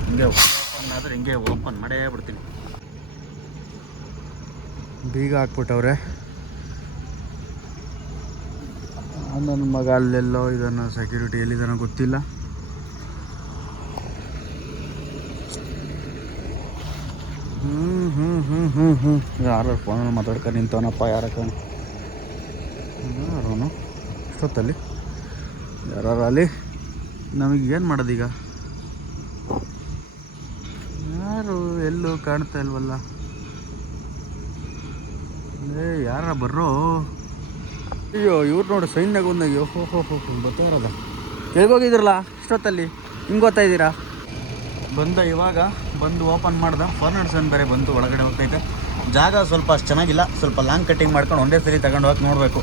Speaker 1: ಹಿಂಗೆ ಓಪನ್ ಆದರೆ ಹಿಂಗೆ ಓಪನ್ ಮಾಡೇ ಬಿಡ್ತೀನಿ. ಬೀಗ ಹಾಕ್ಬಿಟ್ಟವ್ರೆ. ನನ್ನ ಮಗ ಅಲ್ಲೆಲ್ಲೋ ಇದನ್ನು ಸೆಕ್ಯೂರಿಟಿ ಎಲ್ಲಿದ್ದಾನೋ ಗೊತ್ತಿಲ್ಲ. ಹ್ಞೂ ಹ್ಞೂ ಹ್ಞೂ ಹ್ಞೂ ಹ್ಞೂ ಯಾರು ಫೋನಲ್ಲಿ ಮಾತಾಡ್ಕೊಂಡು ನಿಂತವನಪ್ಪ, ಯಾರ ಯಾರೋನು? ಇಷ್ಟೊತ್ತಲ್ಲಿ ಅಲ್ಲಿ. ನಮಗೆ ಏನು ಮಾಡೋದೀಗ ಯಾರು ಎಲ್ಲೂ ಕಾಣ್ತಾ ಇಲ್ವಲ್ಲ? ಏ, ಯಾರ ಬರ್ರೋ? ಅಯ್ಯೋ, ಇವ್ರು ನೋಡಿ, ಸೈನ್ಯಾಗ ಒಂದಾಗ ಹೋ ಹೋ ಹೋ ಬರ್ತಾ ಇರೋದ. ಎಲ್ಗೋಗಿದ್ರಲ್ಲ ಇಷ್ಟೊತ್ತಲ್ಲಿ ಹಿಂಗೆ ಗೊತ್ತಾ ಇದ್ದೀರಾ? ಬಂದ ಇವಾಗ, ಬಂದು ಓಪನ್ ಮಾಡ್ದೆ. ಫರ್ನರ್ಸನ್ ಬೇರೆ ಬಂತು, ಒಳಗಡೆ ಹೋಗ್ತೈತೆ. ಜಾಗ ಸ್ವಲ್ಪ ಅಷ್ಟು ಚೆನ್ನಾಗಿಲ್ಲ. ಸ್ವಲ್ಪ ಲಾಂಗ್ ಕಟ್ಟಿಂಗ್ ಮಾಡ್ಕೊಂಡು, ಒಂದೇ ಸರಿ ತಗೊಂಡು ಹೋಗಿ ನೋಡಬೇಕು.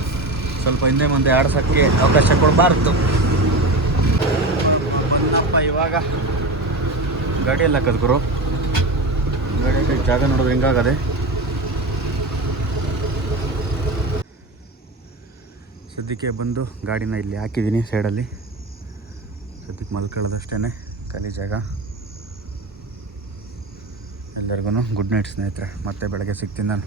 Speaker 1: ಸ್ವಲ್ಪ ಹಿಂದೆ ಮುಂದೆ ಆಡ್ಸೋಕ್ಕೆ ಅವಕಾಶ ಕೊಡಬಾರ್ದು. ಇವಾಗ ಗಾಡಿ ಎಲ್ಲ ಕದ್ಕೊರು. ಗಾಡಿ ಜಾಗ ನೋಡೋದು ಹೆಂಗಾಗದೆ. ಸದ್ಯಕ್ಕೆ ಬಂದು ಗಾಡಿನ ಇಲ್ಲಿ ಹಾಕಿದ್ದೀನಿ ಸೈಡಲ್ಲಿ. ಸದ್ಯಕ್ಕೆ ಮಲ್ಕೊಳ್ಳೋದಷ್ಟೇ ಖಾಲಿ ಜಾಗ. ಎಲ್ಲರಿಗೂ ಗುಡ್ ನೈಟ್ ಸ್ನೇಹಿತರೆ, ಮತ್ತೆ ಬೆಳಗ್ಗೆ ಸಿಗ್ತೀನಿ ನಾನು.